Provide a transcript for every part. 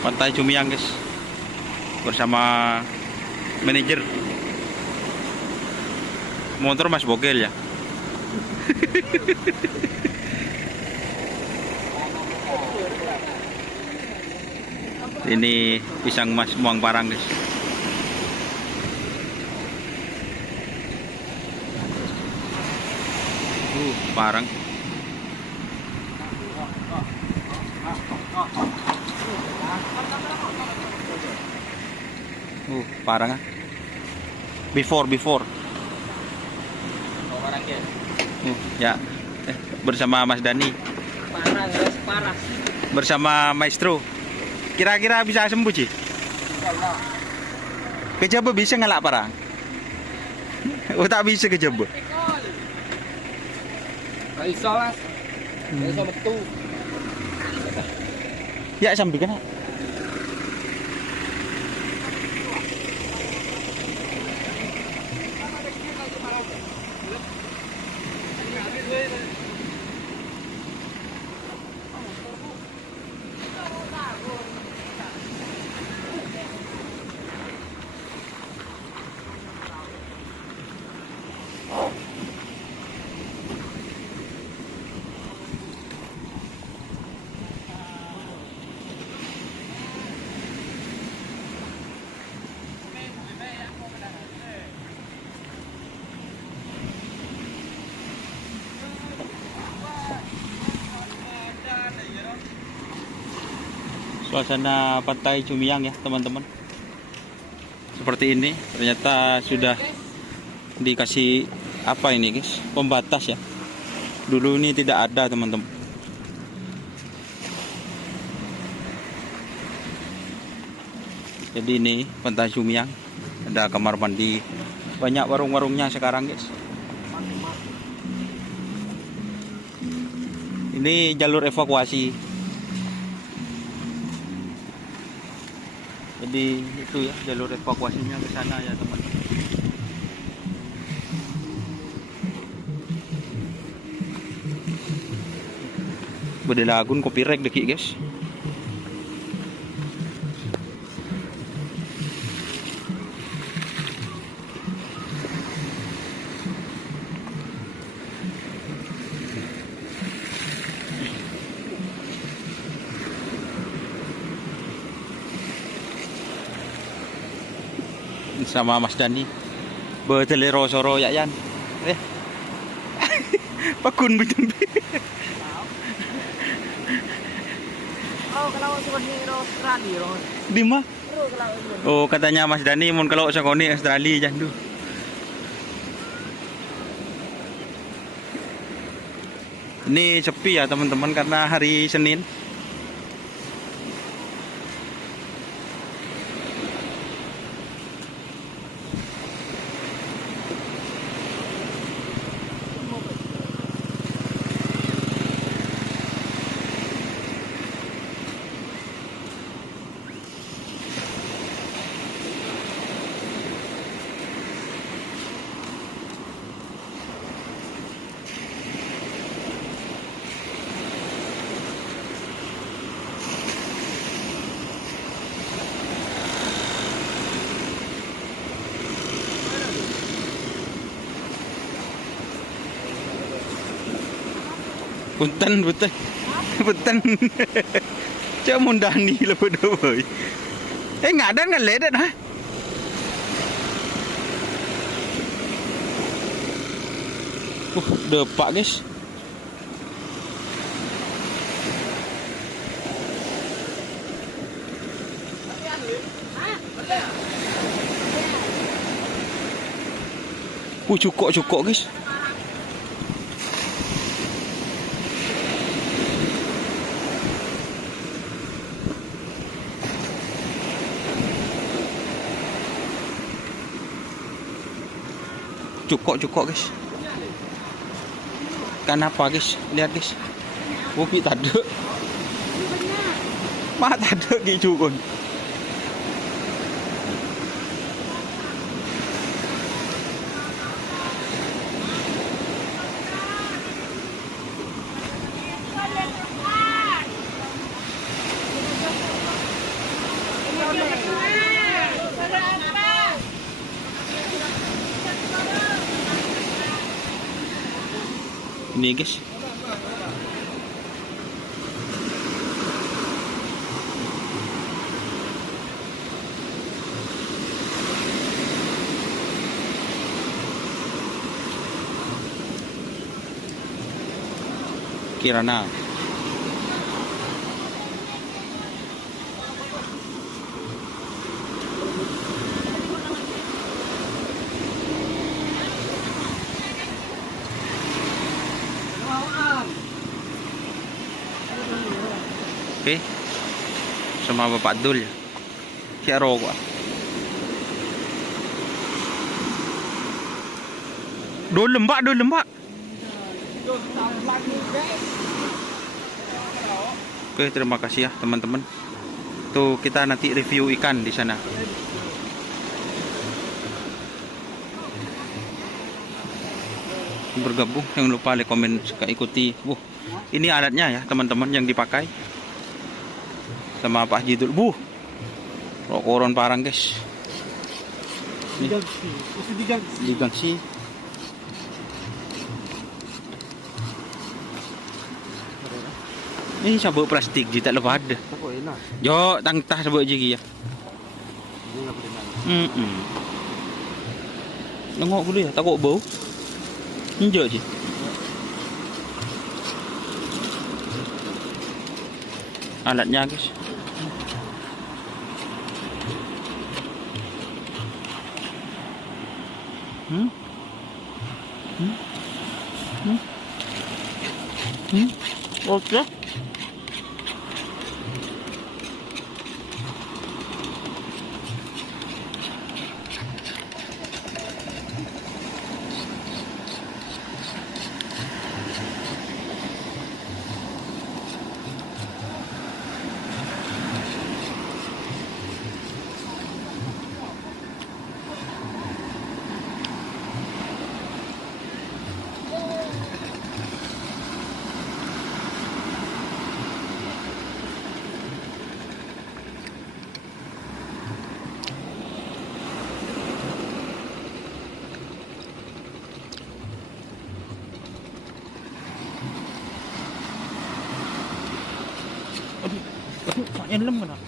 Pantai Cumiang guys, bersama manajer. Motor Mas Bogel ya. Ini pisang Mas Muang Parang guys. Parang. Parang ah. Before. Ya. Bersama Mas Dani. Parah. Bersama Maestro. Kira-kira bisa sembuh sih? Kejaba bisa ngelak parang? Oh tak bisa kejaba. Iso mas. Iso metu. Ya sambil kan. Suasana Pantai Cumiang ya teman-teman. Seperti ini, ternyata sudah dikasih apa ini guys, pembatas ya. Dulu ini tidak ada teman-teman. Jadi ini Pantai Cumiang, ada kamar mandi, banyak warung-warungnya sekarang guys. Ini jalur evakuasi. Jadi itu ya jalur evakuasinya ke sana ya teman-teman. Bedelagun kopi rek deki guys. Sama Mas Dani betelero soro ya yan pakun betul. Kalau seperti Australia Di mah? Oh katanya Mas Dani mun kalau sakoni Australia jandu. Ini sepi ya teman-teman karena hari Senin. Punten. Cak mundani lah bodoh boy. Nggak ada nggak ledet ha? Depak guys. Cukok guys. Cukok guys. Kenapa guys? Lihat guys. Kopi tak ada. Mah tak ada gitu kan. Ini guys. Kirana. Oke, sama Bapak Dul ya. Kayak rokok. Dua lembak. Oke, terima kasih ya teman-teman. Tuh kita nanti review ikan di sana. Bergabung, jangan lupa like, komen, suka ikuti. Ini alatnya ya teman-teman yang dipakai sama Pak Haji Dul. Rokoron parang guys. Digangsi. Ini sabuk plastik je tak lepas ada. Jo tangtah sabuk je ya. Nengok dulu ya, takut bau. Injak je. Alatnya guys. Oke. Yan lang muna.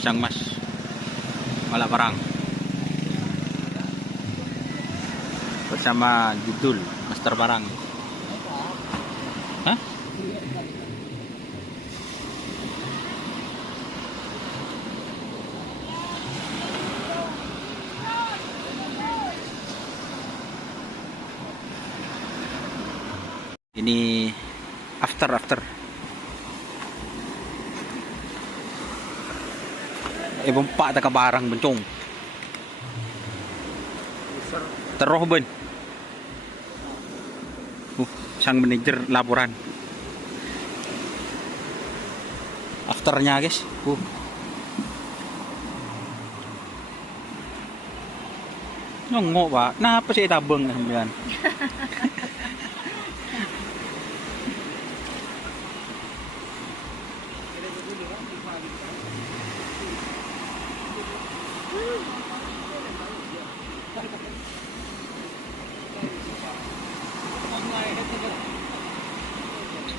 Pisang mas, malah barang bersama Judul Master Barang. Hah? Ini after. Bempak tak barang bencong. Teroh ben. Sang manajer laporan. Afternya guys. Nongok pak. Nah apa sih tabung sembilan?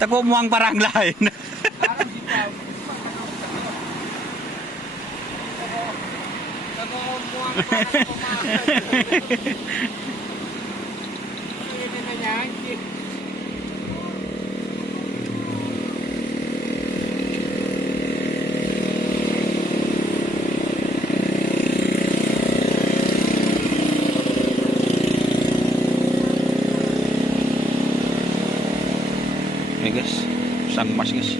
Takut muang barang lain. sang mas guys.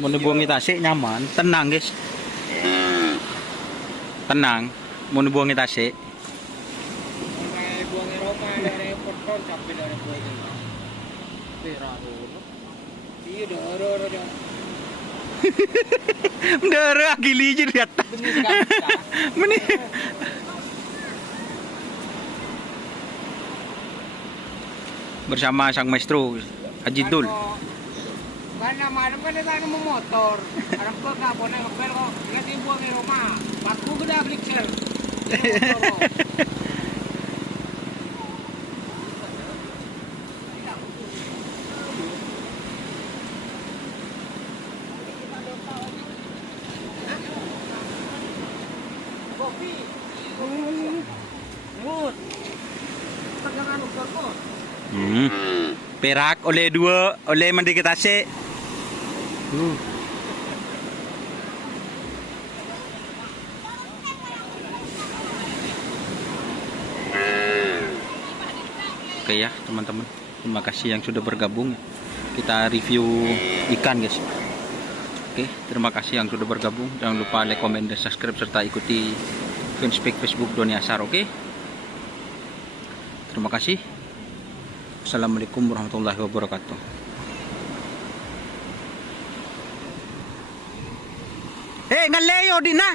Mau dibuangi tasik nyaman, tenang guys. Tenang, mau dibuangi tasik. Buang Eropa dari porton sampai dari buang. Berapa? Iya dah. Darah gili je di atas. Meni. Bersama sang maestro Haji Dul. Karena malam kan kita mau motor. Orang tua nggak boleh ngepel kok. Nanti buang di rumah. Aku udah blixer. Kopi. Mut. Pegangan ukur kok. Perak oleh dua, oleh mandi kita tasik. Oke ya teman-teman, terima kasih yang sudah bergabung. Kita review ikan guys. Oke, terima kasih yang sudah bergabung. Jangan lupa like, comment, dan subscribe serta ikuti fanspage Facebook Doni Asar. Oke, terima kasih. Assalamualaikum warahmatullahi wabarakatuh. Ngaleyo di na.